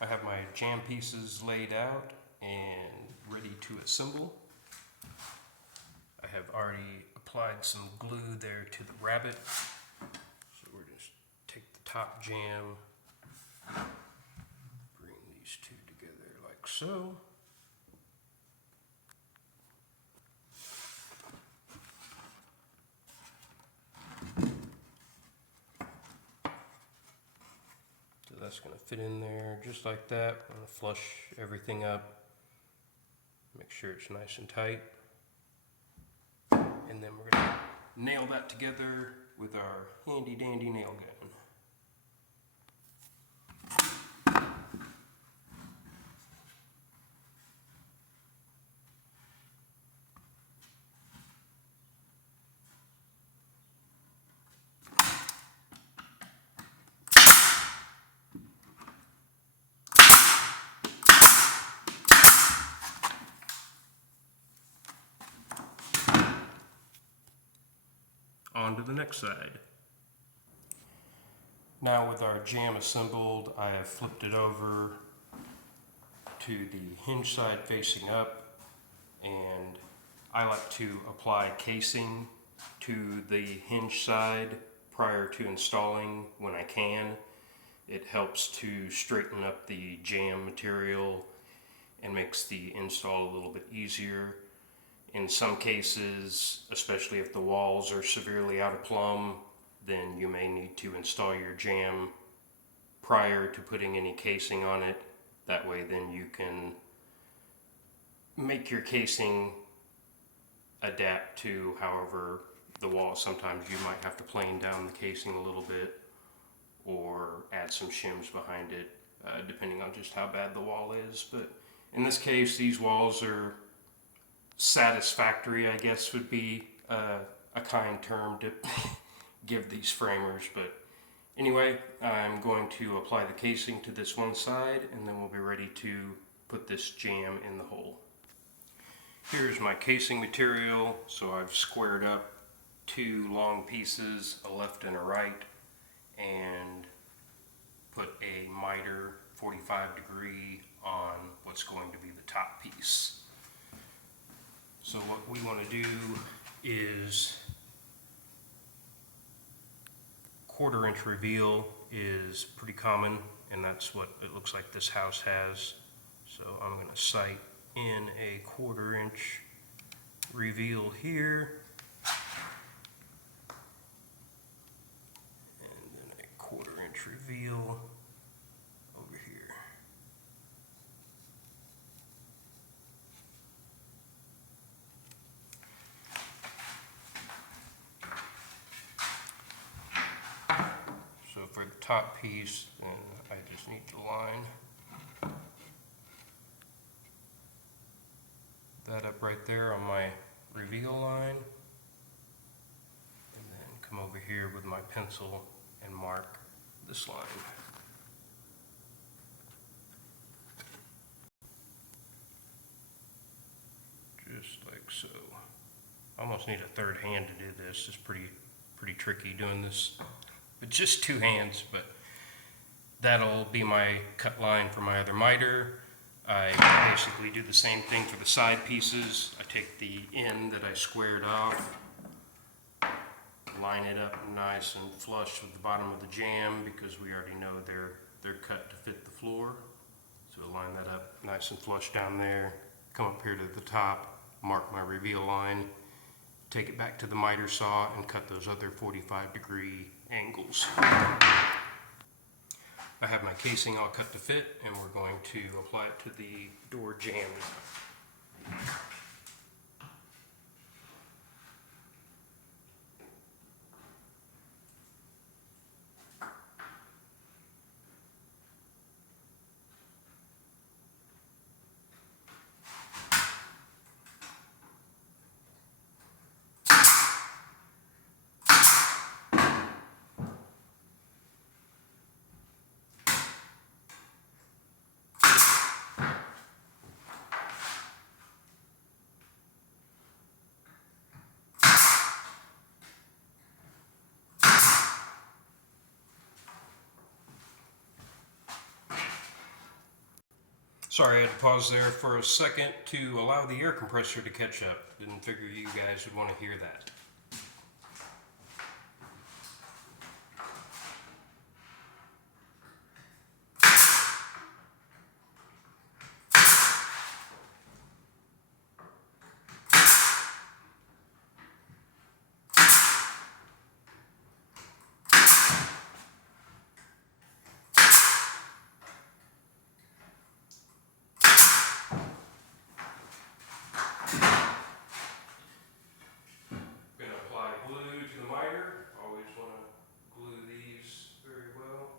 I have my jam pieces laid out and ready to assemble. I have already applied some glue there to the rabbet. So we're just take the top jam, bring these two together like so. So that's going to fit in there just like that. I'm going to flush everything up, make sure it's nice and tight. And then we're going to nail that together with our handy dandy nail gun. On to the next side. Now with our jam assembled, I have flipped it over to the hinge side facing up, and I like to apply casing to the hinge side prior to installing when I can. It helps to straighten up the jam material and makes the install a little bit easier. In some cases, especially if the walls are severely out of plumb, then you may need to install your jam prior to putting any casing on it. That way then you can make your casing adapt to however the wall. Sometimes you might have to plane down the casing a little bit or add some shims behind it, depending on just how bad the wall is. But in this case, these walls are satisfactory, I guess would be a kind term to give these framers. But anyway, I'm going to apply the casing to this one side, and then we'll be ready to put this jam in the hole. Here's my casing material. So I've squared up two long pieces, a left and a right, and put a miter 45° on what's going to be the top piece. So what we want to do is 1/4 inch reveal is pretty common, and that's what it looks like this house has. So I'm going to sight in a 1/4 inch reveal here, and then a 1/4 inch reveal over here. So for the top piece, then I just need to line that up right there on my reveal line, and then come over here with my pencil and mark this line. Just like so. Almost need a third hand to do this. It's pretty tricky doing this with just two hands, but that'll be my cut line for my other miter. I basically do the same thing for the side pieces. I take the end that I squared off, line it up nice and flush with the bottom of the jam, because we already know they're cut to fit the floor. So I line that up nice and flush down there, come up here to the top, mark my reveal line, take it back to the miter saw and cut those other 45° angles. I have my casing all cut to fit, and we're going to apply it to the door jamb. Sorry, I had to pause there for a second to allow the air compressor to catch up. Didn't figure you guys would want to hear that. Going to apply glue to the miter. Always want to glue these very well.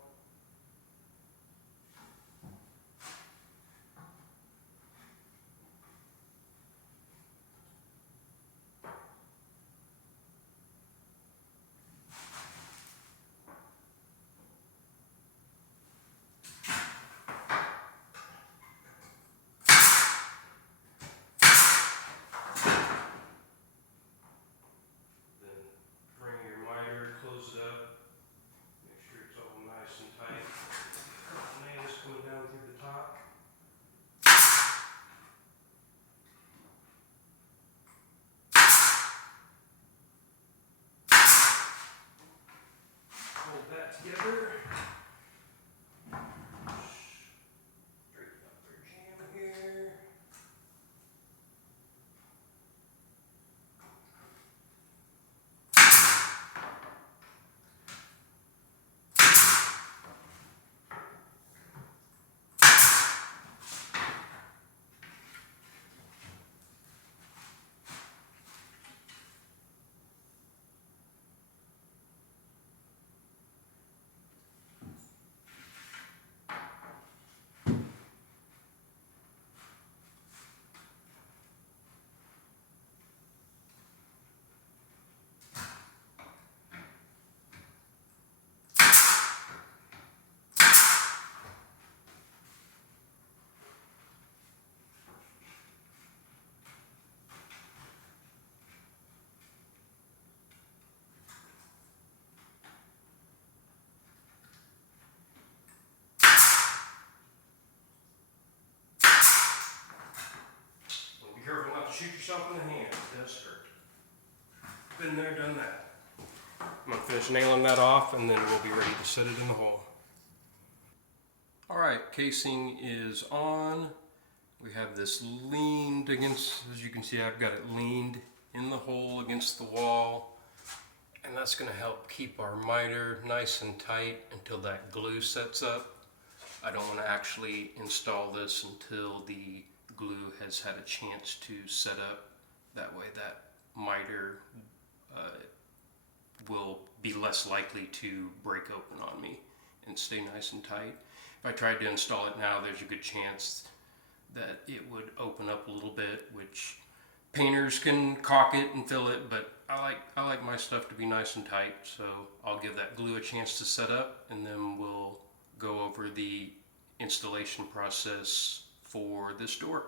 Then bring your miter, close it up. Make sure it's all nice and tight. Nails coming down through the top. Hold that together. Straighten up their jam here. Be careful not to shoot yourself in the hand. It does hurt. Been there, done that. I'm going to finish nailing that off and then we'll be ready to set it in the hole. Alright, casing is on. We have this leaned against, as you can see, I've got it leaned in the hole against the wall. And that's going to help keep our miter nice and tight until that glue sets up. I don't want to actually install this until the glue has had a chance to set up. That way that miter will be less likely to break open on me and stay nice and tight. If I tried to install it now, there's a good chance that it would open up a little bit, which painters can caulk it and fill it, but I like my stuff to be nice and tight, so I'll give that glue a chance to set up and then we'll go over the installation process for this door.